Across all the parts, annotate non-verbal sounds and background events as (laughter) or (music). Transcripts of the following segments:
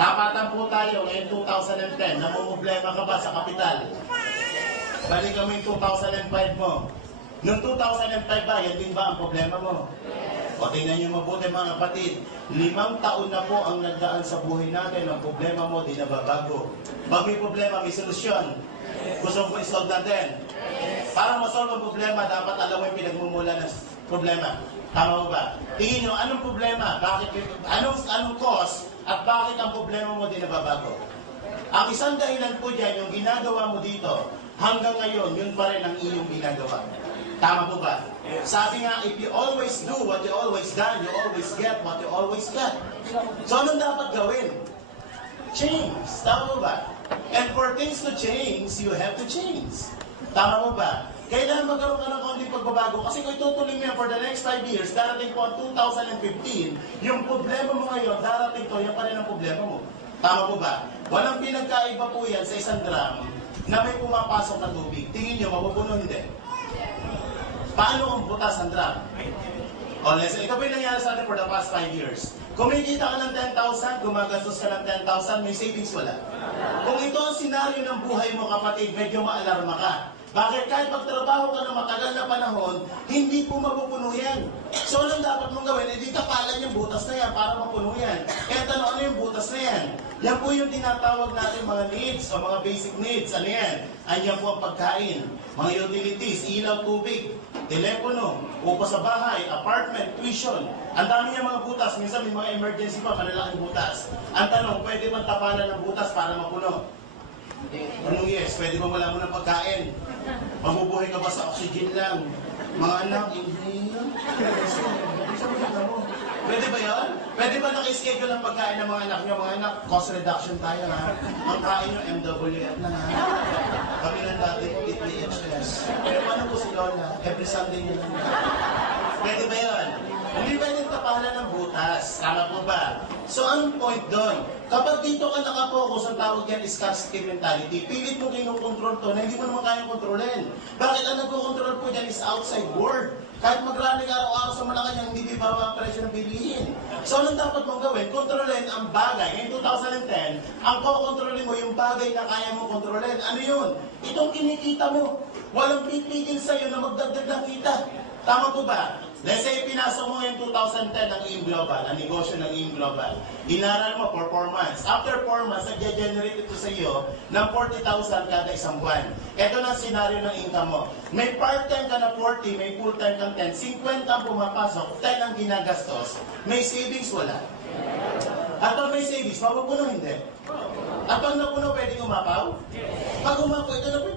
Tapatan po tayo ngayon 2010, namumblema ka ba sa kapital? Balik kami yung 2005 mo. Noong 2005 ba, yan din ba ang problema mo? O tingnan niyo mabuti mga kapatid, limang taon na po ang nagdaan sa buhay natin, ang problema mo di nababago. Pag may problema, may solusyon. Gusto mo isolve natin? Para masolve ang problema, dapat alam mo yung pinagmumula ng problema. Tama mo ba? Tingin nyo, anong problema? Bakit, anong, anong cause? At bakit ang problema mo di nababago? Ang isang dahilan po dyan, yung ginagawa mo dito, hanggang ngayon, yun pa rin ang iyong ginagawa. Tama po ba? Sabi nga, if you always do what you always done, you always get what you always get. So, anong dapat gawin? Change. Tama mo ba? And for things to change, you have to change. Tama mo ba? Kailangan magkaroon ka ng konting pagbabago kasi kung itutuloy mo yan for the next 5 years, darating po ang 2015, yung problema mo ngayon, darating to, yan pa rin ang problema mo. Tama mo ba? Walang pinagkaiba po yan sa isang drum na may pumapasok na tubig. Tingin nyo, mapupuno hindi. Paano ang butas ang drum? O, listen, ito po yung nangyari sa atin for the past 5 years. Kumikita ka ng 10,000, gumagastos ka ng 10,000, may savings wala. Kung ito ang senaryo ng buhay mo, kapatid, medyo maalarma ka. Bakit? Kahit magtrabaho ka ng matagal na panahon, hindi po mapupuno yan. So, anong dapat mong gawin? Hindi kapalan yung butas na yan para mapuno yan. Kaya tanong, ano yung butas na yan? Yan po yung tinatawag natin mga needs o mga basic needs. Ano yan? Anyan po ang pagkain, mga utilities, ilaw, tubig, telepono, upo sa bahay, apartment, tuition. Ang dami niya mga butas. Minsan may mga emergency pa, malalaking butas. Ang tanong, pwede bang tapalan ng butas para mapuno? Anong yes? Pwede ba wala mo ng pagkain? Mabubuhay ka ba sa oxygen lang? Mga anak, hindi. Pwede ba yan? Pwede ba naka-schedule ang pagkain ng mga anak nyo? Mga anak, cost reduction tayo ha. Ang kain nyo, MWF na ha. Kami lang dati, PPHS. Pero paano po si Lola? Every Sunday nyo lang. Pwede ba yan? Hindi pwedeng tapalan ng butas. Tama po ba? So, anong point doon? Kapag dito ka nakapokus, ang tawag yan is scarcity mentality. Pilit mo kinukontrol to na hindi mo naman kayang kontrolin. Bakit ang nagkocontrol po dyan is outside world? Kahit magranig araw-araw sa Malacanang, hindi bibaba ang presyo ng bilihin. So, anong dapat mong gawin? Kontrolin ang bagay. Ngayon 2010, ang kukontrolin mo yung bagay na kaya mong kontrolin. Ano yun? Itong kinikita mo. Walang pipigil sa'yo na magdagdag ng kita. Tama po ba? Let's say, pinasok mo yung 2010 ng IM Global, ang negosyo ng IM Global. Inaral mo for 4 months. After 4 months, nag-generate ito sa iyo ng 40,000 kada isang buwan. Ito na ang senaryo ng income mo. May part-time ka na 40, may full-time kang 10. 50 ang pumapasok, 10 ang ginagastos. May savings, wala. At pag may savings, mapupuno hindi. At pag napuno, pwedeng umapaw? Pag umapaw, ito na po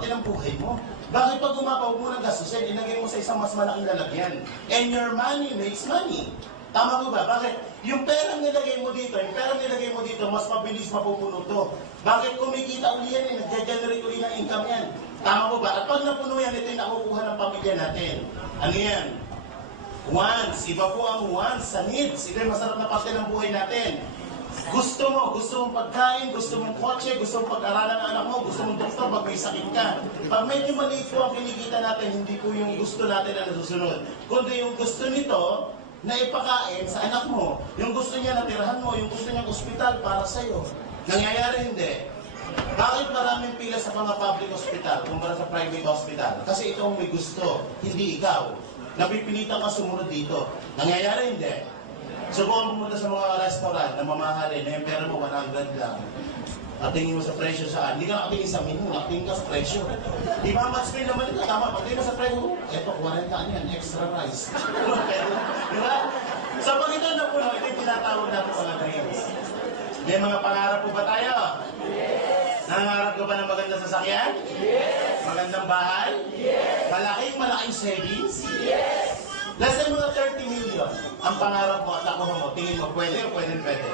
parte ng buhay mo. Bakit pag umapaw mo ng gastusin, ilagay mo sa isang mas malaking lalagyan? And your money makes money. Tama po ba? Bakit? Yung perang nilagay mo dito, yung perang nilagay mo dito, mas mabilis mapupuno to. Bakit kumikita uli yan eh, nagja-generate uli ng income yan? Tama po ba? At pag napuno yan, ito yung nakukuha ng pamilya natin. Ano yan? Wants. Iba po ang wants sa needs. Ito yung masarap na parte ng buhay natin. Gusto mo, gusto mong pagkain, gusto mong kotse, gusto mong pag-aralan ng anak mo, gusto mong doktor pag may sakit ka. Pag medyo maliit po ang kinikita natin, hindi po yung gusto natin na nasusunod. Kundi yung gusto nito, na ipakain sa anak mo. Yung gusto niya na tirahan mo, yung gusto niya ospital para sa'yo. Nangyayari hindi. Bakit maraming pila sa mga public hospital kumpara sa private hospital? Kasi ang may gusto, hindi ikaw. Napipilitan ka sumunod dito. Nangyayari hindi. Subukan pumunta sa mga restaurant na mamahalin, na yung pera mo 100 lang. At tingin mo sa presyo saan? Hindi ka nakatingin sa menu, nakatingin ka sa presyo. Di ba, match meal naman ito, tama. Pag tingin mo sa presyo, eto, 40 ano yan, extra rice. (laughs) Di ba? Sa pag ito na po, ito yung tinatawag natin mga dreams. May mga pangarap po ba tayo? Yes! Nangangarap ka ba ng magandang sasakyan? Yes! Magandang bahay? Yes! Malaking malaking savings? Yes! Less than mga 30 million ang pangarap mo at nakuha mo. Tingin mo, pwede o pwede pwede?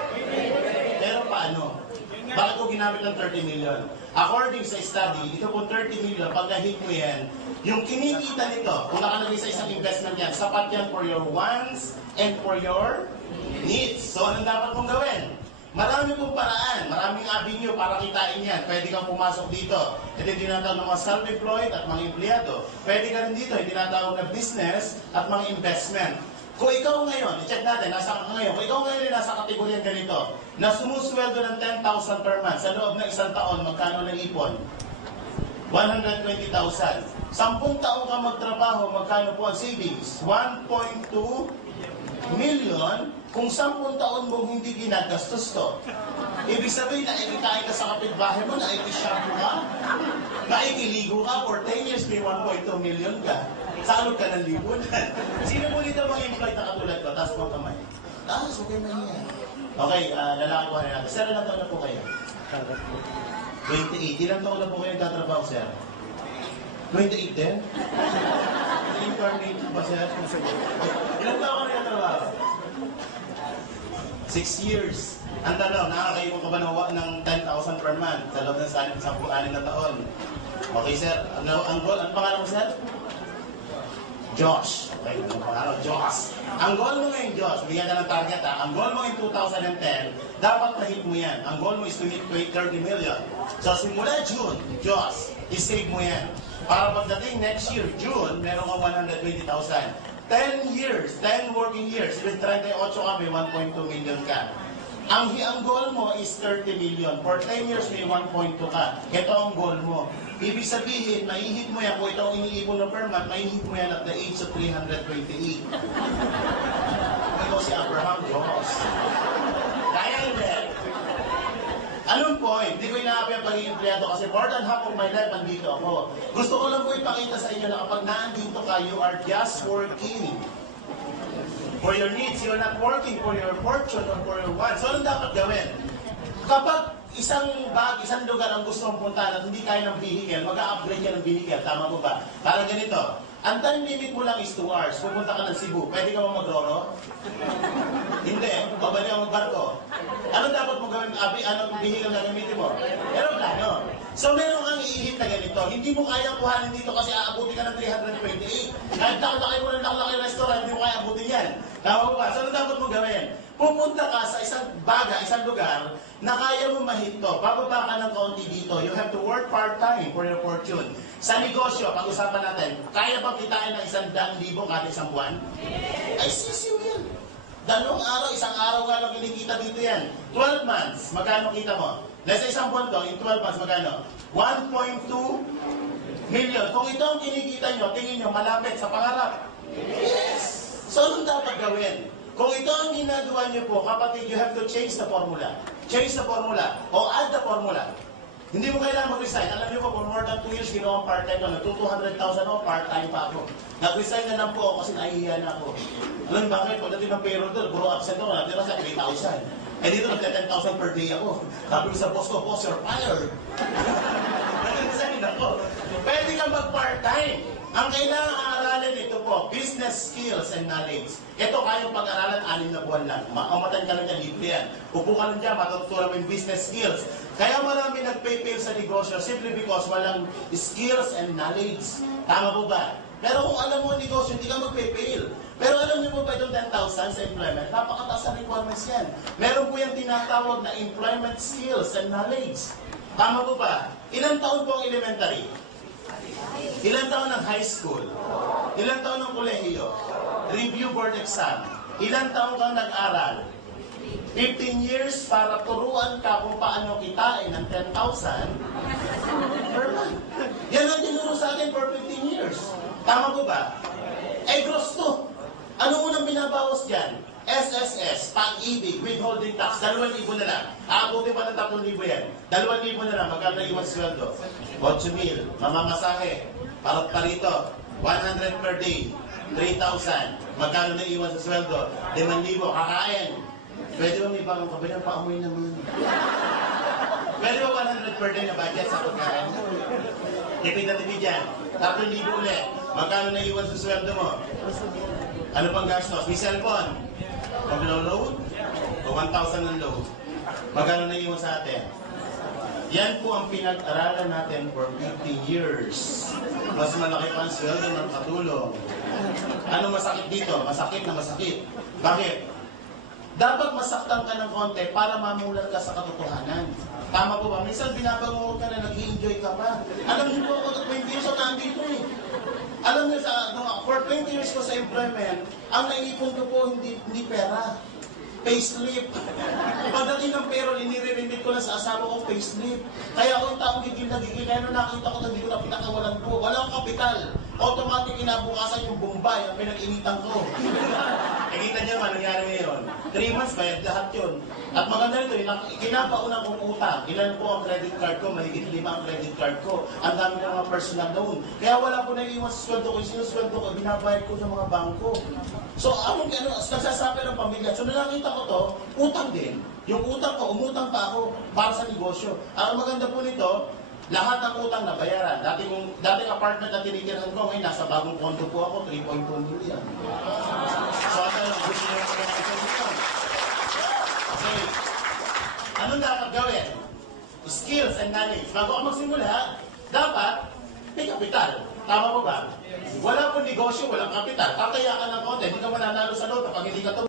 Pero paano? Bakit ko ginamit ng 30 million? According sa study, ito po 30 million, pag na-hit mo yan, yung kinikita nito, kung nakalagay sa isang investment yan, sapat yan for your wants and for your needs. So, anong dapat mong gawin? Marami pong paraan, maraming avenue para kitain yan. Pwede kang pumasok dito. Ito yung tinatawag ng mga self-employed at mga empleyado. Pwede ka rin dito, yung tinatawag na business at mga investment. Kung ikaw ngayon, i-check natin, nasa ka ngayon, kung ikaw ngayon ay nasa kategorya ganito, na sumusweldo ng 10,000 per month, sa loob ng isang taon, magkano ng ipon? 120,000. Sampung taong ka magtrabaho, magkano po ang savings? 1.2 million kung sampung taon mong hindi ginagastos to. Ibig sabihin na ikikain ka sa kapitbahay mo, na ikishampoo ka, na ikiligo ka, for 10 years may 1.2 million ka. Salot ka ng lipunan. (laughs) Sino mo dito mga employee na katulad ko? Taas mo kamay. Taas, okay mahiya. Okay, uh, lalaki ko na natin. Sir, ilang taon na po kayo? 28. Ilang taon na po kayo nagtatrabaho, sir? 28 din? Incarnate ba, sir? Ilang taon ka nagtatrabaho? Six years. Ang tanong, nakakaibon ka ba ng 10,000 per month sa loob ng 10 na taon? Okay, sir. Ang, ang goal, ang pangalan mo, sir? Josh. Okay, ano pangalan? Josh. Ang goal mo ngayon, Josh, bigyan ka ng target ha. Ang goal mo in 2010, dapat na-hit mo yan. Ang goal mo is to hit 30 million. So, simula June, Josh, i-save mo yan. Para pagdating next year, June, meron kang 120,000. 10 years, 10 working years, with 38 kami, 1.2 million ka. Ang, ang goal mo is 30 million. For 10 years, may 1.2 ka. Ito ang goal mo. Ibig sabihin, maihit mo yan, kung ito ang iniipon ng per maihit mo yan at the age of 328. Ito si Abraham Jones. Kaya hindi. Anong point? Hindi ko inaapi ang pagiging empleyado kasi more than half of my life andito ako. Gusto ko lang po ipakita sa inyo na kapag naandito ka, you are just working for your needs. You're not working for your fortune or for your wants. So, anong dapat gawin? Kapag isang bag, isang lugar ang gusto mong puntahan at hindi kaya ng vehicle, mag-upgrade ka ng vehicle. Tama po ba? Parang ganito. Ang time limit mo lang is 2 hours. Pupunta ka ng Cebu. Pwede ka ba magroro? (laughs) Hindi. O pwede ka magbarko? Ano dapat mo gawin? Abi, anong vehicle na gamitin mo? Aeroplano. So meron kang iihit na ganito. Hindi mo kaya kuhanin dito kasi aabuti ka ng 328. Kahit nakalaki mo ng nakalaki restaurant, hindi mo kaya abutin yan. Tama mo ba? So ano dapat mo gawin? Pupunta ka sa isang baga, isang lugar na kaya mo mahinto. Bababa ka ng kaunti dito. You have to work part-time for your fortune. Sa negosyo, pag-usapan natin, kaya bang kitain ng isang daang libo kada isang buwan? Ay, sisiw yan. Dalawang araw, isang araw nga lang kinikita dito yan. 12 months, magkano kita mo? Nasa isang buwan to, in 12 months, magkano? 1.2 million. Kung ito ang kinikita nyo, tingin nyo, malapit sa pangarap. Yes! So, anong dapat gawin? Kung ito ang ginagawa nyo po, kapatid, you have to change the formula. Change the formula. O add the formula. Hindi mo kailangan mag-resign. Alam niyo po, for more than 2 years, ginawa part-time ko. Nagto 200,000 ako, part-time pa ako. Nag-resign na lang po ako kasi nahihiya na ako. Alam bakit? Pagdating ng payroll doon, puro absent ako, natira sa 3,000. Eh dito, nagka 10,000 per day ako. Sabi ko sa boss ko, boss, you're fired. Nag-resign ako. Pwede kang mag-part-time. Ang kailangan aralin ito po, business skills and knowledge. Ito kayang pag-aralan, anim na buwan lang. Makamatan ka lang yan, libre yan. Upo ka lang dyan, matutunan mo yung business skills. Kaya marami nagpay-fail sa negosyo simply because walang skills and knowledge. Tama po ba? Pero kung alam mo negosyo, hindi ka magpay-fail. Pero alam niyo po ba itong 10,000 sa employment? Napakataas sa requirements yan. Meron po yung tinatawag na employment skills and knowledge. Tama po ba? Ilang taon po ang elementary? Ilang taon ng high school? Ilang taon ng kolehiyo? Review board exam? Ilang taon kang nag-aral? 15 years para turuan ka kung paano kitain ng 10,000 per month. (laughs) Yan ang tinuro sa akin for 15 years. Tama po ba? Eh, gross to. Ano unang binabawas dyan? SSS, pag-ibig, withholding tax, 2,000 na lang. Aabutin pa ng 3,000 yan. 2,000 na lang, magkano iwan sweldo? 8,000, mamamasahe, parang parito, 100 per day, 3,000. Magkano na iwan sa sweldo? 5,000, kakain. Pwede ba may bagong kabilang paamoy naman? Ba 100 per day na budget sa pagkain? Tipid na tipid yan. 3,000 ulit. Magkano na iwan sa sweldo mo? Ano pang gastos? May cellphone. Mag-load? O 1,000 ang load. Magkano na iwan sa atin? Yan po ang pinag-aralan natin for 50 years. Mas malaki pa ang sweldo ng katulong. Ano masakit dito? Masakit na masakit. Bakit? Dapat masaktan ka ng konti para mamulat ka sa katotohanan. Tama po ba? Minsan binabangungot ka na nag-enjoy ka pa. Alam niyo po ako, 20 years ako nandito eh. Alam niyo, sa, no, for 20 years ko sa employment, ang naipon ko po hindi, hindi pera. Payslip. (laughs) Pagdating ng payroll, inire-remit ko lang sa asawa ko payslip. Kaya ako yung taong gigil na gigil. Kaya nung nakita ko, hindi ko na pinakawalan po. Walang kapital. Automatic kinabukasan yung Bombay ang pinag-initan ko. Nakita niyo naman, nangyari ngayon. Three months, bayad lahat yun. At maganda nito, yung kinapaunang kong utang. Ilan po ang credit card ko? Mahigit lima ang credit card ko. Ang dami ng mga personal loan. Kaya wala po naiiwan sa sweldo ko. Sinusweldo ko, binabayad ko sa mga bangko. So, anong ano, nagsasabi ng pamilya. So, nakita ko to, utang din. Yung utang ko, umutang pa ako para sa negosyo. Ang maganda po nito, lahat ng utang na bayaran. Dati kong, dating apartment na tinitirhan ko, ngayon nasa bagong kondo po ako, 3.2 million. So, ano lang, gusto nyo yung mga ito Okay. Anong dapat gawin? Skills and knowledge. Bago ako magsimula, dapat may kapital. Tama po ba? Wala po negosyo, walang kapital. Tataya ka ng konti, hindi ka mananalo sa loto pag hindi ka